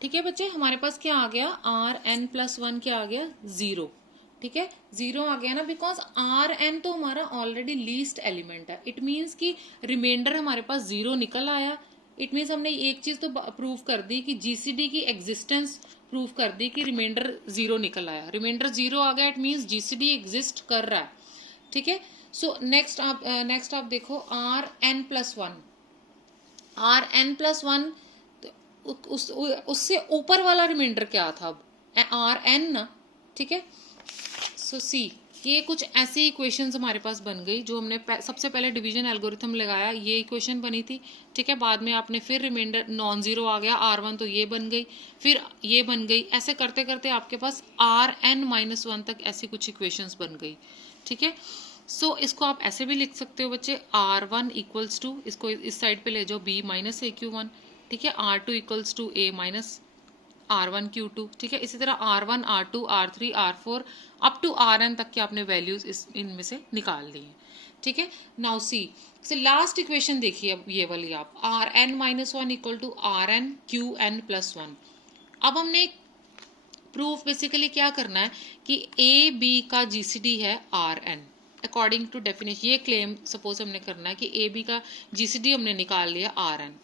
ठीक है बच्चे, हमारे पास क्या आ गया, आर एन प्लस वन क्या आ गया, 0। ठीक है, 0 आ गया ना, बिकॉज आर एन तो हमारा ऑलरेडी लीस्ट एलिमेंट है। इट मीन्स कि रिमाइंडर हमारे पास 0 निकल आया। इट मीन्स हमने एक चीज तो प्रूव कर दी कि जीसीडी की एग्जिस्टेंस प्रूव कर दी कि रिमाइंडर 0 निकल आया। रिमाइंडर 0 आ गया, इट मीन्स जीसीडी एग्जिस्ट कर रहा है। ठीक है, सो नेक्स्ट आप देखो R N plus one. R N plus one, उससे ऊपर वाला रिमाइंडर क्या था अब, आर एन ना। ठीक है, सो सी, ये कुछ ऐसी इक्वेशंस हमारे पास बन गई जो हमने सबसे पहले डिवीजन एल्गोरिथम लगाया, ये इक्वेशन बनी थी। ठीक है, बाद में आपने फिर रिमाइंडर नॉन जीरो आ गया आर वन, तो ये बन गई, फिर ये बन गई, ऐसे करते करते आपके पास आर एन माइनस वन तक ऐसी कुछ इक्वेशंस बन गई। ठीक है, सो इसको आप ऐसे भी लिख सकते हो बच्चे, आर वन इक्वल्स टू, इसको इस साइड पे ले जाओ, B minus A Q one. ठीक है, R two equals to A minus R one Q two. ठीक है, इसी तरह R one R two R three R four up to R N तक के आपने वैल्यूज इनमें से निकाल ली हैं। ठीक है, नाउ सी लास्ट इक्वेशन देखिए अब ये वाली आप, R N minus one equal to R N Q N plus one. अब हमने प्रूफ बेसिकली क्या करना है कि ए बी का जीसीडी है R N according to definition. ये क्लेम सपोज हमने करना है कि ए बी का जीसीडी हमने निकाल लिया आर एन।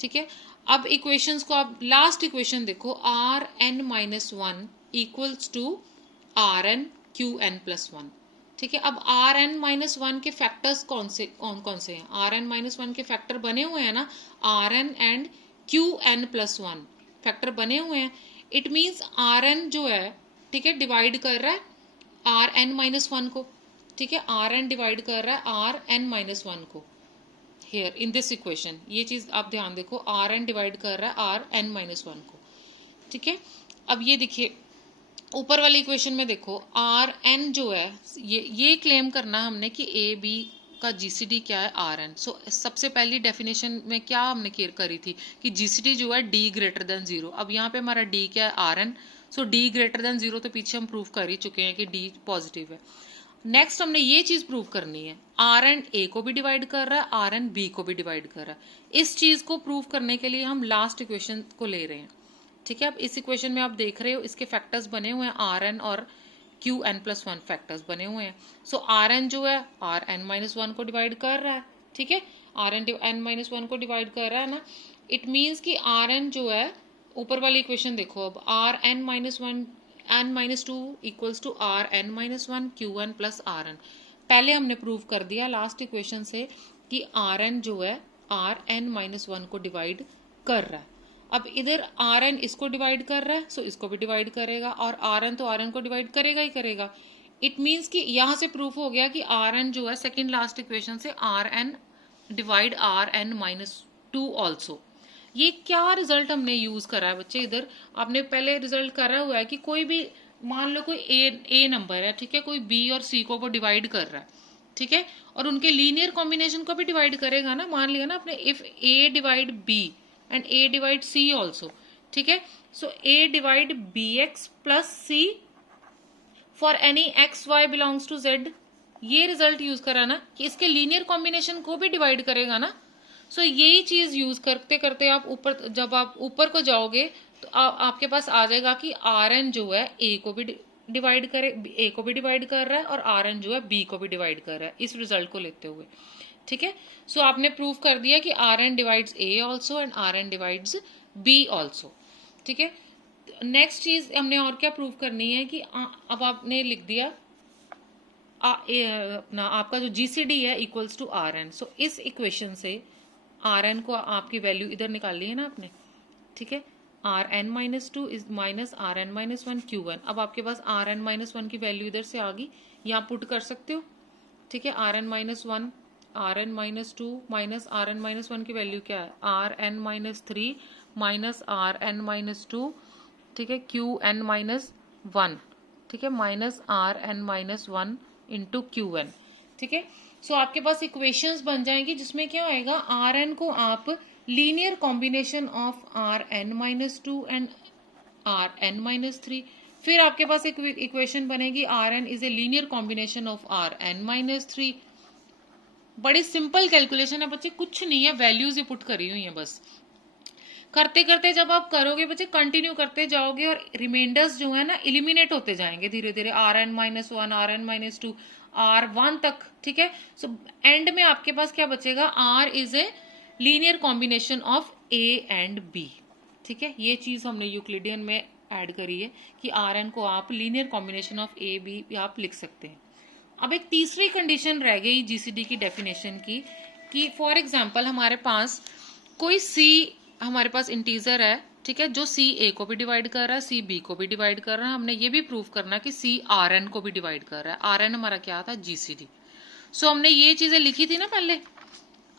ठीक है, अब इक्वेशंस को आप लास्ट इक्वेशन देखो, R N minus one equals to R N Q N plus one. ठीक है, अब आर एन माइनस वन के फैक्टर्स कौन कौन से हैं, आर एन माइनस वन के फैक्टर बने हुए हैं ना, R N and Q N plus one factor बने हुए हैं। इट मीन्स आर एन जो है, ठीक है, डिवाइड कर रहा है आर एन माइनस वन को। ठीक है, आर एन डिवाइड कर रहा है आर एन माइनस वन को हेयर इन दिस इक्वेशन। ये चीज आप ध्यान देखो, आर एन डिवाइड कर रहा है आर एन माइनस वन को। ठीक है, अब ये देखिए ऊपर वाली इक्वेशन में देखो, आर एन जो है, ये क्लेम करना हमने कि ए बी का जीसीडी क्या है आर एन। सो सबसे पहली डेफिनेशन में क्या हमने करी थी कि जीसीडी जो है डी ग्रेटर देन जीरो। अब यहाँ पे हमारा डी क्या है, R N. So D greater than zero तो पीछे हम प्रूव कर ही चुके हैं कि डी पॉजिटिव है। नेक्स्ट हमने ये चीज प्रूव करनी है, आर एन ए को भी डिवाइड कर रहा है, आर एन बी को भी डिवाइड कर रहा है। इस चीज को प्रूव करने के लिए हम लास्ट इक्वेशन को ले रहे हैं। ठीक है, अब इस इक्वेशन में आप देख रहे हो इसके फैक्टर्स बने हुए हैं, आर एन और Q N plus one factors बने हुए हैं। सो आर एन जो है आर एन माइनस वन को डिवाइड कर रहा है। ठीक है, आर एन माइनस वन को डिवाइड कर रहा है ना। इट मीन्स कि आर एन जो है, ऊपर वाली इक्वेशन देखो अब, R N minus one N minus two equals to R N minus one Q N plus are N. पहले हमने प्रूव कर दिया लास्ट इक्वेशन से कि आर एन जो है आर एन माइनस वन को डिवाइड कर रहा है। अब इधर आर एन इसको डिवाइड कर रहा है, सो इसको भी डिवाइड करेगा, और आर एन तो आर एन को डिवाइड करेगा ही करेगा। इट मीन्स कि यहां से प्रूफ हो गया कि आर एन जो है सेकेंड लास्ट इक्वेशन से R N divide R N minus two also. ये क्या रिजल्ट हमने यूज करा है बच्चे, इधर आपने पहले रिजल्ट करा हुआ है कि कोई भी मान लो कोई ए नंबर है, ठीक है, कोई बी और सी को वो डिवाइड कर रहा है। ठीक है, और उनके लीनियर कॉम्बिनेशन को भी डिवाइड करेगा ना, मान लिया ना आपने, if A divide B and A divide C also. ठीक है, so A divide B X plus C for any X Y belongs to Z. ये रिजल्ट यूज करा ना कि इसके लीनियर कॉम्बिनेशन को भी डिवाइड करेगा ना। सो यही चीज यूज करते करते आप ऊपर, जब आप ऊपर को जाओगे तो आपके पास आ जाएगा कि आर एन जो है ए को भी डिवाइड करे, ए को भी डिवाइड कर रहा है, और आर एन जो है बी को भी डिवाइड कर रहा है, इस रिजल्ट को लेते हुए। ठीक है, सो आपने प्रूव कर दिया कि R N divides A also and R N divides B also. ठीक है, नेक्स्ट चीज हमने और क्या प्रूव करनी है कि अब आपने लिख दिया अपना आपका जो जीसीडी है इक्वल्स टू आर एन। सो इस इक्वेशन से आर एन को आपकी वैल्यू इधर निकाल ली है ना आपने। ठीक है, R N minus two is minus R N minus one Q one. अब आपके पास आर एन माइनस वन की वैल्यू इधर से आ गई, यहाँ पुट कर सकते हो। ठीक है, R N minus one, R N minus two minus R N minus one की वैल्यू क्या है, R N minus three minus R N minus two. ठीक है, क्यू एन माइनस वन। ठीक है, minus R N minus one into Q N. ठीक है, सो आपके पास इक्वेशंस बन जाएंगी जिसमें क्या आएगा, आर एन को आप linear combination of R N minus two and R N minus three. फिर आपके पास एक इक्वेशन बनेगी, R N is a linear combination of R N minus three. बड़ी सिंपल कैलकुलेशन है बच्चे, कुछ नहीं है, वैल्यूज ही पुट करी हुई है बस। करते करते जब आप करोगे बच्चे, कंटिन्यू करते जाओगे और रिमाइंडर्स जो है ना इलिमिनेट होते जाएंगे धीरे धीरे, Rn-1, Rn-2, R1 तक, ठीक है। सो एंड में आपके पास क्या बचेगा, R is a linear combination of A and B, ठीक है। ये चीज हमने यूक्लिडियन में ऐड करी है कि Rn को आप linear combination of A B आप लिख सकते हैं। अब एक तीसरी कंडीशन रह गई जीसीडी की डेफिनेशन की, कि फॉर एग्जांपल हमारे पास कोई सी हमारे पास इंटीजर है, ठीक है, जो सी ए को भी डिवाइड कर रहा है, सी बी को भी डिवाइड कर रहा है। हमने ये भी प्रूव करना कि सी आर एन को भी डिवाइड कर रहा है। आर एन हमारा क्या था, जीसीडी। सो हमने ये चीजें लिखी थी ना पहले,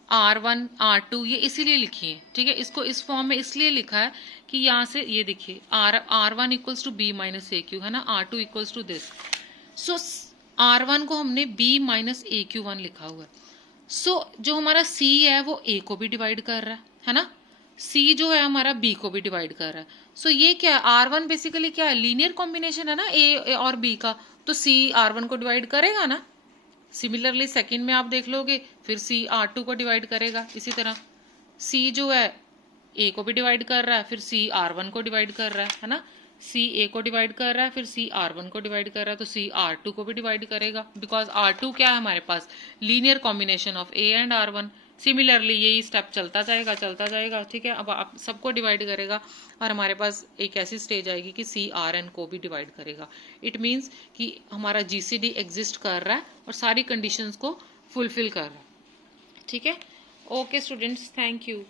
R1 R2 ये इसीलिए लिखी है, ठीक है। इसको इस फॉर्म में इसलिए लिखा है कि यहाँ से ये देखिए R1 equals to B minus A Q है ना, R2 equals to this. So R1 को हमने B माइनस ए क्यू 1 लिखा हुआ है। सो जो हमारा C है वो A को भी डिवाइड कर रहा है ना, C जो है हमारा B को भी डिवाइड कर रहा है। सो ये क्या है, R1 बेसिकली क्या है, लीनियर कॉम्बिनेशन है ना A और B का, तो C R1 को डिवाइड करेगा ना। सिमिलरली सेकंड में आप देख लोगे, फिर C R2 को डिवाइड करेगा। इसी तरह C जो है A को भी डिवाइड कर रहा है, फिर C R1 को डिवाइड कर रहा है ना। C A को डिवाइड कर रहा है, फिर C R1 को डिवाइड कर रहा है, तो C R2 को भी डिवाइड करेगा, बिकॉज R2 क्या है हमारे पास, linear combination of A and R1। Similarly यही स्टेप चलता जाएगा, ठीक है। अब आप सबको डिवाइड करेगा और हमारे पास एक ऐसी स्टेज आएगी कि C Rn को भी डिवाइड करेगा। इट मीन्स कि हमारा GCD एग्जिस्ट कर रहा है और सारी कंडीशंस को फुलफिल कर रहा है, ठीक है। Okay students, thank you.